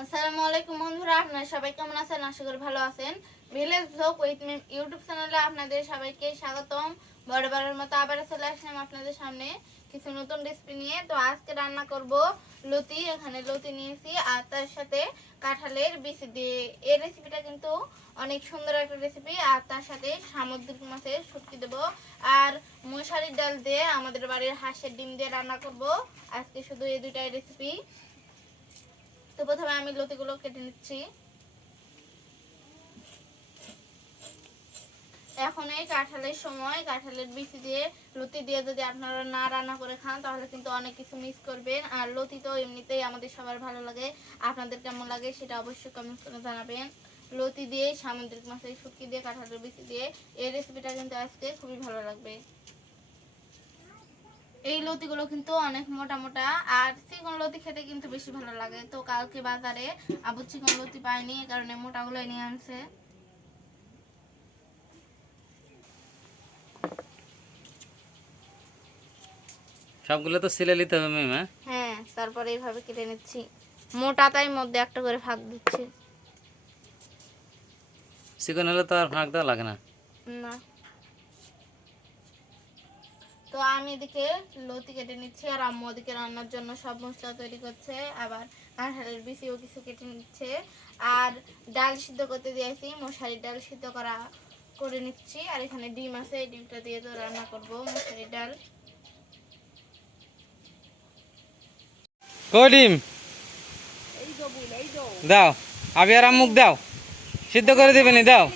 আসসালামু আলাইকুম বন্ধুরা, আপনারা সবাই কেমন আছেন? আশা করি ভালো আছেন। Village blog with Mim YouTube চ্যানেলে আপনাদের সবাইকে স্বাগতম। বরাবরের মতো আবার চলে আসলাম আপনাদের সামনে কিছু নতুন রেসিপি নিয়ে। তো আজকে রান্না করব লতি। এখানে লতি নিয়েছি আর তার সাথে কাঁঠালের বিচি দিয়ে। এই রেসিপিটা কিন্তু অনেক সুন্দর একটা রেসিপি। আর তার সাথে সামুদ্রিক মাছের শুটকি দেবো আর মশারির ডাল দিয়ে আমাদের বাড়ির হাঁসের ডিম দিয়ে রান্না করব আজকে। শুধু এই দুইটাই রেসিপি। তো প্রথমে আমি লতিগুলো কেটে নিচ্ছি। এখন এই কাঁঠালের সময় কাঁঠালের বিচি দিয়ে লতি দিয়ে যদি আপনারা না রান্না করে খান তাহলে কিন্তু অনেক কিছু মিস করবেন। আর লতি তো এমনিতেই আমাদের সবার ভালো লাগে। আপনাদের কেমন লাগে সেটা অবশ্যই কমেন্ট করে জানাবেন। লতি দিয়ে সামুদ্রিক মাছের শুটকি দিয়ে কাঁঠালের বিচি দিয়ে এই রেসিপিটা কিন্তু আজকে খুবই ভালো লাগবে। এই লতিগুলো কিন্তু অনেক মোটা মোটা আর চিকন লতি খেতে কিন্তু বেশি ভালো লাগে। তো কালকে বাজারে আবু চিকন লতি পাইনি, এই কারণে মোটাগুলো নিয়ে আনছে। সবগুলো তো সিলে নিতে হবে ম্যাম। হ্যাঁ, তারপরে এইভাবে কেটে নিচ্ছি। মোটাটাই মধ্যে একটা করে ভাগ দিচ্ছি। চিকন হলে তো আর ফাঁক দেওয়া লাগে না। না, তো আমি এদিকে লতি কেটে নিচ্ছি আর আম্মু ওদিকে রান্নার জন্য সব মশলা তৈরি করছে। আবার কাঁঠালের বিচিও কিছু কেটে নিচ্ছে। আর ডাল সিদ্ধ করতে দিয়েছি, মশারির ডাল সিদ্ধ করে নিচ্ছি। আর এখানে ডিম আছে, এই ডিমটা দিয়ে তো রান্না করবো মশারির ডাল। কই ডিম দাও, আবি আর মুখ দাও, সিদ্ধ করে দিবেন। দাও।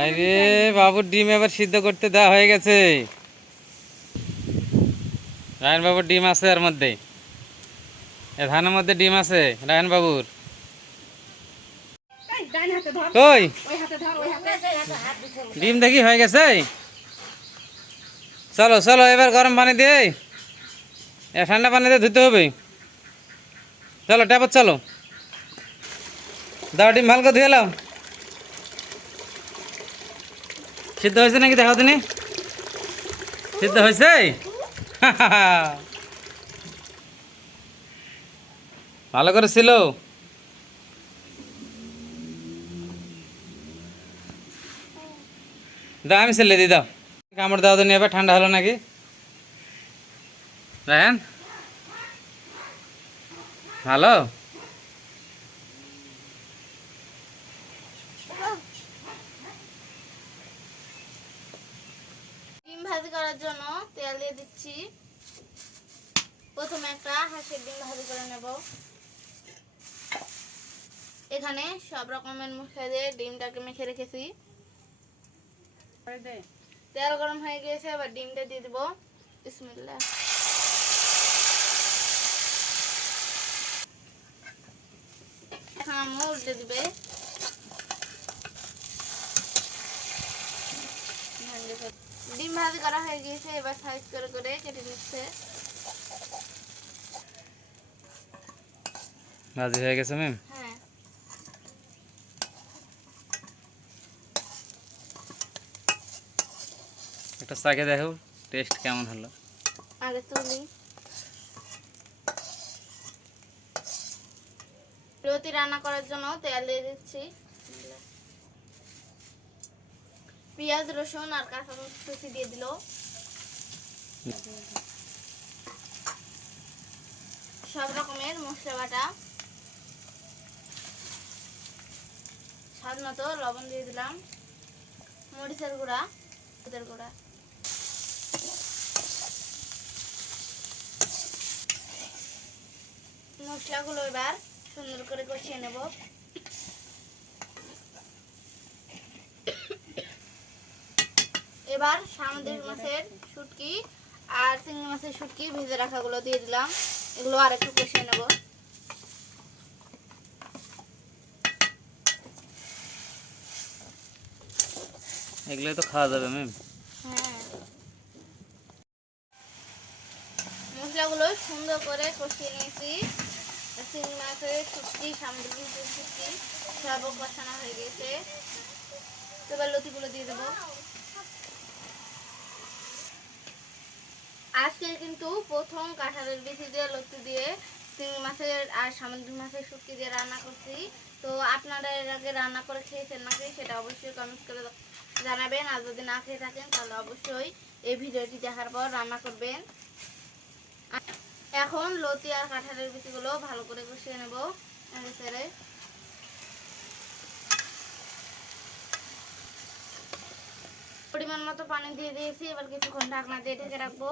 আরে বাবুর ডিম এবার সিদ্ধ করতে দেওয়া হয়ে গেছে। রায়ন বাবুর ডিম আছে এর মধ্যে, এ ধানের মধ্যে ডিম আছে রায়ন বাবুর। কই ডিম দেখি হয়ে গেছে। চলো চলো এবার গরম পানি দিয়ে ঠান্ডা পানি দিয়ে ধুতে হবে। চলো ট্যাপত চলো, দাও ডিম ভালো করে ধুয়ে নাও। সিদ্ধ হয়েছে নাকি দেখাও তিনি। সিদ্ধ হয়েছে। ভালো করে ছিল। দাও আমি ছেলে দিই, দাও কামড় দাও তো নিয়ে। এবার ঠান্ডা হলো নাকি রায়ন? ভালো। ডিম ভাজি করার জন্য তেল দিয়ে দিচ্ছি। প্রথমে একটা হাঁসের ডিম ভাজি করে নেব। এখানে সব রকমের মশলা দিয়ে ডিমটাকে মেখে রেখেছি। তেল গরম হয়ে গিয়েছে, আবার ডিমটা দিয়ে দেবো। বিসমিল্লাহ। এখন আম্মু উল্টে দিবে। ডিম ভাজি করা হয়ে গিয়েছে, এবার সাইজ করে করে কেটে নিচ্ছে। ভাজি হয়ে গেছে ম্যাম। হ্যাঁ, একটা চাকে দেখো টেস্ট কেমন হলো। আগে তুলি। লতি রান্না করার জন্য তেল দিয়ে দিচ্ছি। পেঁয়াজ রসুন আর কাঁচা মরিচ কুচি দিয়ে দিল। সব রকমের মশলা বাটা, স্বাদ মতো লবণ দিয়ে দিলাম, মরিচের গুঁড়া, হলুদের গুঁড়া। মশলাগুলো এবার সুন্দর করে কষিয়ে নেব। এবার সামুদ্রিক মাছের শুটকি আর চিংড়ি মাছের শুটকি ভেজে রাখাগুলো দিয়ে দিলাম। এগুলো আর একটু কষিয়ে নেব। এগুলো তো খাওয়া যাবে ম্যাম। হ্যাঁ, মশলাগুলো সুন্দর করে কষিয়ে নিয়েছি। চিংড়ি মাছের শুটকি, সামুদ্রিক মাছের শুটকি সব কষানো হয়ে গেছে। এবার লতিগুলো দিয়ে দেবো। আজকে কিন্তু প্রথম কাঁঠালের বিচি দিয়ে লতি দিয়ে চিংড়ি মাছের আর সামুদ্রিক মাছের শুটকি দিয়ে রান্না করছি। তো আপনারা এর আগে রান্না করে খেয়েছেন নাকি সেটা অবশ্যই কমেন্ট করে জানাবেন। আর যদি না খেয়ে থাকেন তাহলে অবশ্যই এই ভিডিওটি দেখার পর রান্না করবেন। এখন লতি আর কাঁঠালের বিচিগুলো ভালো করে কষিয়ে নেব। সেরে পরিমাণ মতো পানি দিয়ে দিয়েছি, এবার কিছুক্ষণ ঢাকনা দিয়ে ঢেকে রাখবো।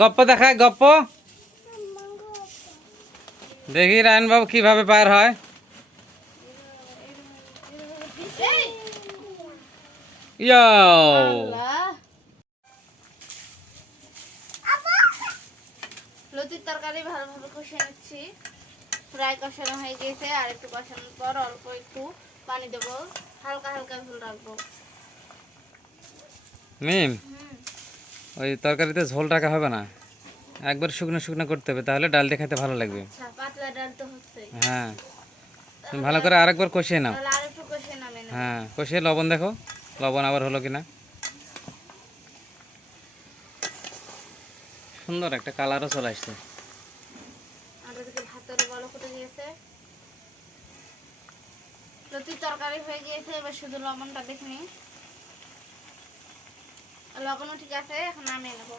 গপ্প দেখায় গপ্প দেখি রায়ন বাবু কিভাবে পার হয়। লতির তরকারি ভালোভাবে কষিয়ে নিচ্ছি। প্রায় কষানো হয়ে গেছে, আর একটু কষানোর পর অল্প একটু পানি দেবো, হালকা হালকা ঝোল রাখবো। মিম ওই তরকারিতে ঝোল রাখা হবে না, একবার শুকনো শুকনো করতে হবে, তাহলে ডাল দিয়ে খেতে ভালো লাগবে। আচ্ছা, পাতলা ডাল তো হচ্ছে। হ্যাঁ তুমি ভালো করে আরেকবার কষিয়ে নাও। তাহলে আরেকটু কষিয়ে নামে না। হ্যাঁ কষিয়ে লবণ দেখো, লবণ আবার হলো কিনা। সুন্দর একটা কালারও চলে আসছে। আর ওদিকে ভাতেরও বলো ফুটে গিয়েছে, লতির তরকারি হয়ে গিয়েছে। এবার শুধু লবণটা দেখে নিই, লবণও ঠিক আছে। এখন নামিয়ে নেবো।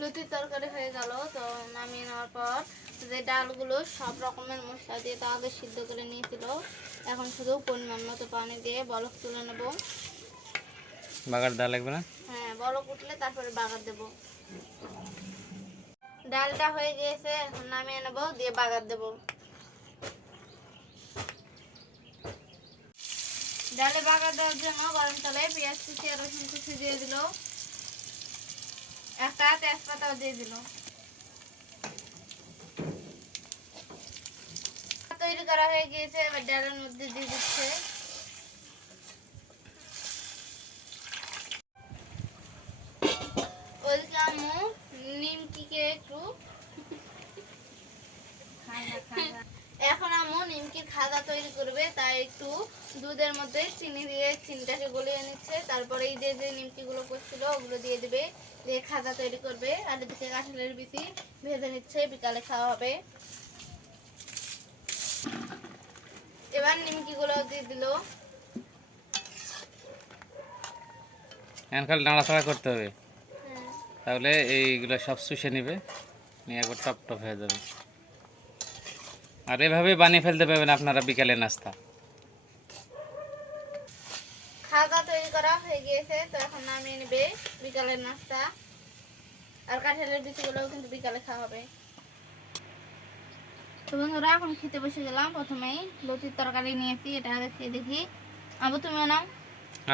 লতির তরকারি হয়ে গেল। তো নামিয়ে নেওয়ার পর যে ডালগুলো সব রকমের মশলা দিয়ে তা আগে সিদ্ধ করে নিয়েছিল, এখন শুধু পরিমাণ মতো পানি দিয়ে বলক তুলে নেব। বাগার ডাল লাগবে না? হ্যাঁ, বলক উঠলে তারপরে বাগার দেব। ডালটা হয়ে গিয়েছে, এখন নামিয়ে নেব, দিয়ে বাগার দেব। ডালে বাগার দেওয়ার জন্য গরম তেলে পেঁয়াজ কুচি আর রসুন কুচি দিয়ে দিল, একটা তেজপাতাও দিয়ে দিল। তৈরি করা হয়ে গিয়েছে, এবার ডালের মধ্যে দিয়ে দিচ্ছে। ওইদিকে আম্মু নিমকিকে একটু এখন আম্মু নিমকির খাজা তৈরি করবে, তাই একটু দুধের মধ্যে চিনি দিয়ে চিনিটাকে গলিয়ে নিচ্ছে। তারপরে এই যে যে নিমকিগুলো করছিল ওগুলো দিয়ে দেবে, দিয়ে খাজা তৈরি করবে। আর এদিকে কাঁঠালের বিচি ভেজে নিচ্ছে, বিকালে খাওয়া হবে। এবার নিমকিগুলো দিয়ে দিল। এখন খালি নাড়াচাড়া করতে হবে, তাহলে এইগুলো সব শুষে নেবে, নিয়ে একবার টপ টপ হয়ে যাবে। আর এভাবে বানিয়ে ফেলতে পারবেন আপনারা বিকালে নাস্তা। খাওয়া তৈরি করা হয়ে গিয়েছে, তো এখন নামিয়ে নেবে বিকালের নাস্তা। আর কাঁঠালের বিচিগুলোও কিন্তু বিকালে খাওয়া হবে। তো বন্ধুরা এখন খেতে বসে গেলাম। প্রথমেই লতির তরকারি নিয়েছি, এটা আগে খেয়ে দেখি। আবু তুমিও নাও।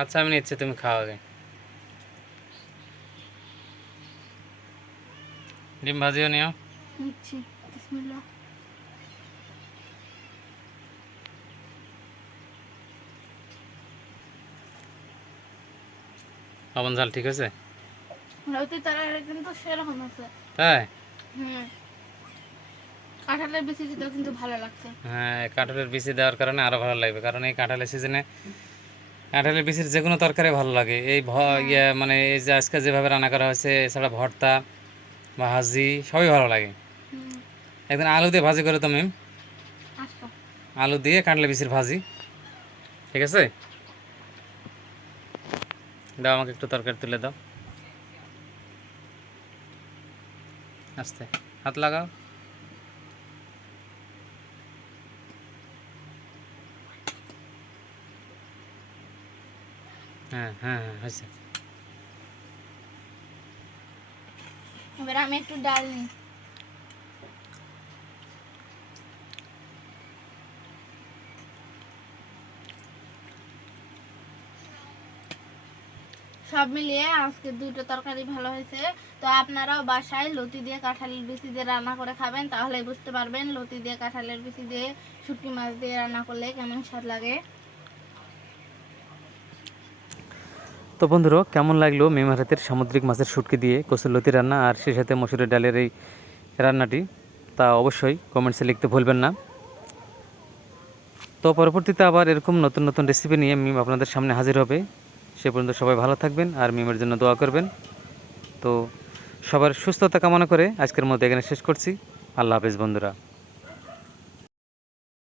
আচ্ছা আমি নিচ্ছি, তুমি খাও আগে। ডিম ভাজিও নিও। নিচ্ছি, বিসমিল্লাহ। লবণ ঝাল ঠিক আছে? লতির তরকারি কিন্তু সেরকম আছে। তাই? কাঁঠালের বিচি দিতেও কিন্তু ভালো লাগছে। হ্যাঁ, কাঁঠালের বিচি দেওয়ার কারণে আরও ভালো লাগবে, কারণ এই কাঁঠালের সিজনে কাঁঠালের বিচির যে কোনো তরকারি ভালো লাগে। এই মানে এই যে আজকে যেভাবে রান্না করা হয়েছে, এছাড়া ভর্তা ভাজি সবই ভালো লাগে। একদিন আলু দিয়ে ভাজি করে তুমি, আলু দিয়ে কাঁঠালের বিচির ভাজি, ঠিক আছে? দাও আমাকে একটু তরকারি তুলে দাও, আস্তে হাত লাগাও। হ্যাঁ হ্যাঁ হ্যাঁ হয়েছে। এবার আমি একটু ডাল নিই। সব মিলিয়ে আজকে দুটো তরকারি ভালো হয়েছে। তো আপনারাও বাসায় লতি দিয়ে কাঁঠালের বিচি দিয়ে রান্না করে খাবেন, তাহলে বুঝতে পারবেন লতি দিয়ে কাঁঠালের বিচি দিয়ে শুটকি মাছ দিয়ে রান্না করলে কেমন স্বাদ লাগে। তো বন্ধুরা, কেমন লাগলো মেমার হাতের সামুদ্রিক মাছের শুটকি দিয়ে কচুরলতি রান্না, আর সেই সাথে মসুরের ডালের এই রান্নাটি, তা অবশ্যই কমেন্টসে লিখতে ভুলবেন না। তো পরবর্তীতে আবার এরকম নতুন নতুন রেসিপি নিয়ে মিম আপনাদের সামনে হাজির হবে। সে পর্যন্ত সবাই ভালো থাকবেন আর মিমের জন্য দোয়া করবেন। তো সবার সুস্থতা কামনা করে আজকের মতো এখানে শেষ করছি। আল্লাহ হাফেজ বন্ধুরা।